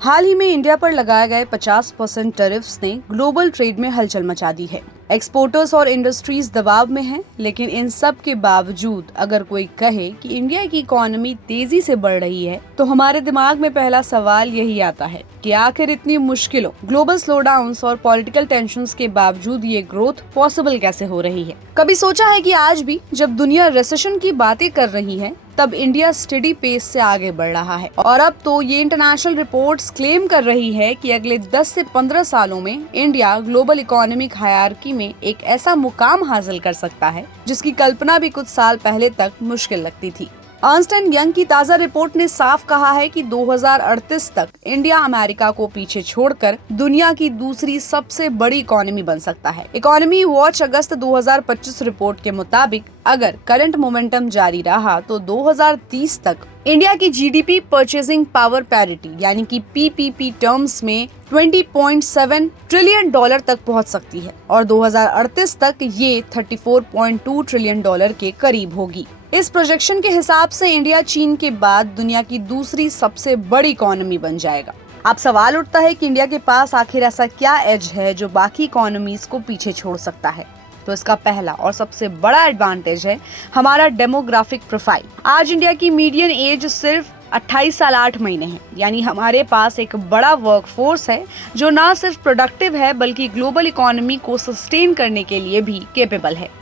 हाल ही में इंडिया पर लगाए गए 50% टैरिफ्स ने ग्लोबल ट्रेड में हलचल मचा दी है। एक्सपोर्टर्स और इंडस्ट्रीज दबाव में हैं, लेकिन इन सब के बावजूद अगर कोई कहे कि इंडिया की इकोनॉमी तेजी से बढ़ रही है, तो हमारे दिमाग में पहला सवाल यही आता है कि आखिर इतनी मुश्किलों, ग्लोबल स्लोडाउन्स और पॉलिटिकल टेंशन्स के बावजूद ये ग्रोथ पॉसिबल कैसे हो रही है। कभी सोचा है कि आज भी जब दुनिया रिसेशन की बातें कर रही है, तब इंडिया स्टेडी पेस से आगे बढ़ रहा है। और अब तो ये इंटरनेशनल रिपोर्ट्स क्लेम कर रही है कि अगले 10 से 15 सालों में इंडिया ग्लोबल इकोनॉमिक हायरार्की में एक ऐसा मुकाम हासिल कर सकता है जिसकी कल्पना भी कुछ साल पहले तक मुश्किल लगती थी। अर्नस्ट एंड यंग की ताजा रिपोर्ट ने साफ कहा है कि 2038 तक इंडिया अमेरिका को पीछे छोड़कर दुनिया की दूसरी सबसे बड़ी इकोनॉमी बन सकता है। इकोनॉमी वॉच अगस्त 2025 रिपोर्ट के मुताबिक अगर करंट मोमेंटम जारी रहा तो 2030 तक इंडिया की जीडीपी परचेजिंग पावर पैरिटी यानी कि पीपीपी टर्म्स में $20.7 ट्रिलियन तक पहुंच सकती है और 2038 तक ये $34.2 ट्रिलियन के करीब होगी। इस प्रोजेक्शन के हिसाब से इंडिया चीन के बाद दुनिया की दूसरी सबसे बड़ी इकोनॉमी बन जाएगा। अब सवाल उठता है कि इंडिया के पास आखिर ऐसा क्या एज है जो बाकी इकोनॉमीज को पीछे छोड़ सकता है। तो इसका पहला और सबसे बड़ा एडवांटेज है हमारा डेमोग्राफिक प्रोफाइल। आज इंडिया की मीडियन एज सिर्फ 28 साल 8 महीने है, यानी हमारे पास एक बड़ा वर्कफोर्स है जो न सिर्फ प्रोडक्टिव है बल्कि ग्लोबल इकोनॉमी को सस्टेन करने के लिए भी कैपेबल है।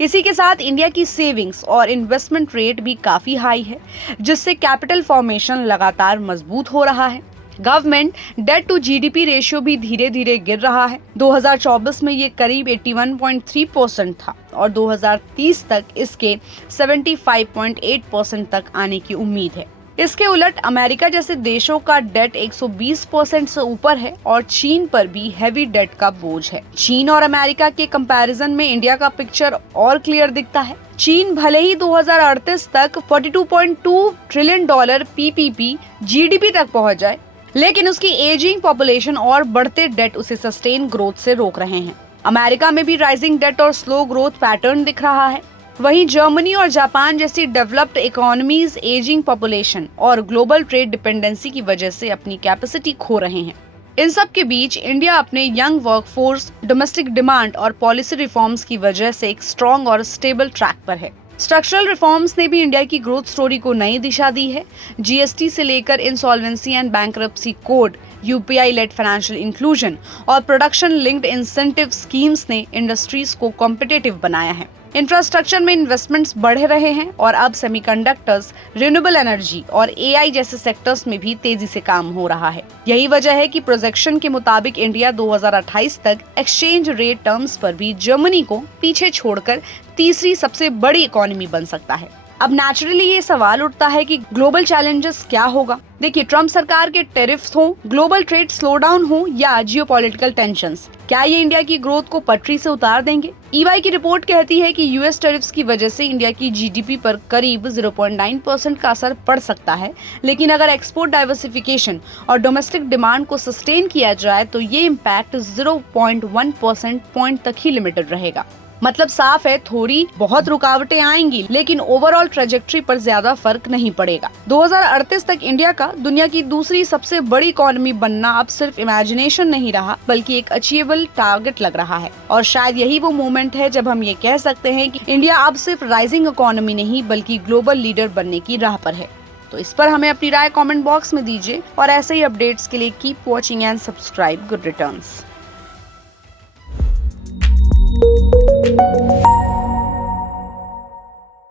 इसी के साथ इंडिया की सेविंग्स और इन्वेस्टमेंट रेट भी काफी हाई है, जिससे कैपिटल फॉर्मेशन लगातार मजबूत हो रहा है। Government debt to GDP ratio भी धीरे धीरे गिर रहा है। 2024 में ये करीब 81.3% था और 2030 तक इसके 75.8% तक आने की उम्मीद है। इसके उलट अमेरिका जैसे देशों का डेट 120% से ऊपर है और चीन पर भी हैवी डेट का बोझ है। चीन और अमेरिका के कंपैरिजन में इंडिया का पिक्चर और क्लियर दिखता है। चीन भले ही 2038 तक $42.2 ट्रिलियन पीपीपी जीडीपी तक पहुंच जाए, लेकिन उसकी एजिंग पॉपुलेशन और बढ़ते डेट उसे सस्टेन ग्रोथ से रोक रहे हैं। अमेरिका में भी राइजिंग डेट और स्लो ग्रोथ पैटर्न दिख रहा है। वहीं जर्मनी और जापान जैसी डेवलप्ड इकोनॉमीज एजिंग पॉपुलेशन और ग्लोबल ट्रेड डिपेंडेंसी की वजह से अपनी कैपेसिटी खो रहे हैं। इन सब के बीच इंडिया अपने यंग वर्कफोर्स, डोमेस्टिक डिमांड और पॉलिसी रिफॉर्म्स की वजह से एक स्ट्रॉन्ग और स्टेबल ट्रैक पर है। स्ट्रक्चरल रिफॉर्म्स ने भी इंडिया की ग्रोथ स्टोरी को नई दिशा दी है। जीएसटी से लेकर insolvency and bankruptcy code, UPI led financial inclusion और प्रोडक्शन लिंक्ड इंसेंटिव स्कीम्स ने इंडस्ट्रीज को कॉम्पिटिटिव बनाया है। इंफ्रास्ट्रक्चर में इन्वेस्टमेंट्स बढ़ रहे हैं और अब सेमीकंडक्टर्स, रिन्यूएबल एनर्जी और एआई जैसे सेक्टर्स में भी तेजी से काम हो रहा है। यही वजह है कि प्रोजेक्शन के मुताबिक इंडिया 2028 तक एक्सचेंज रेट टर्म्स पर भी जर्मनी को पीछे छोड़कर तीसरी सबसे बड़ी इकोनॉमी बन सकता है। अब नेचुरली ये सवाल उठता है कि ग्लोबल चैलेंजेस क्या होगा। देखिए, ट्रम्प सरकार के टैरिफ्स हो, ग्लोबल ट्रेड स्लोडाउन हो या जियोपॉलिटिकल टेंशंस, क्या ये इंडिया की ग्रोथ को पटरी से उतार देंगे? ईवाई की रिपोर्ट कहती है कि यूएस टैरिफ्स की वजह से इंडिया की जीडीपी पर करीब 0.9% का असर पड़ सकता है, लेकिन अगर एक्सपोर्ट डाइवर्सिफिकेशन और डोमेस्टिक डिमांड को सस्टेन किया जाए तो ये इम्पैक्ट 0.1% पॉइंट तक ही लिमिटेड रहेगा। मतलब साफ है, थोड़ी बहुत रुकावटें आएंगी, लेकिन ओवरऑल ट्रेजेक्ट्री पर ज्यादा फर्क नहीं पड़ेगा। 2038 तक इंडिया का दुनिया की दूसरी सबसे बड़ी इकोनॉमी बनना अब सिर्फ इमेजिनेशन नहीं रहा, बल्कि एक अचीवेबल टारगेट लग रहा है। और शायद यही वो मोमेंट है जब हम ये कह सकते हैं कि इंडिया अब सिर्फ राइजिंग इकोनॉमी नहीं बल्कि ग्लोबल लीडर बनने की राह पर है। तो इस पर हमें अपनी राय कमेंट बॉक्स में दीजिए और ऐसे ही अपडेट्स के लिए keep watching and subscribe good returns.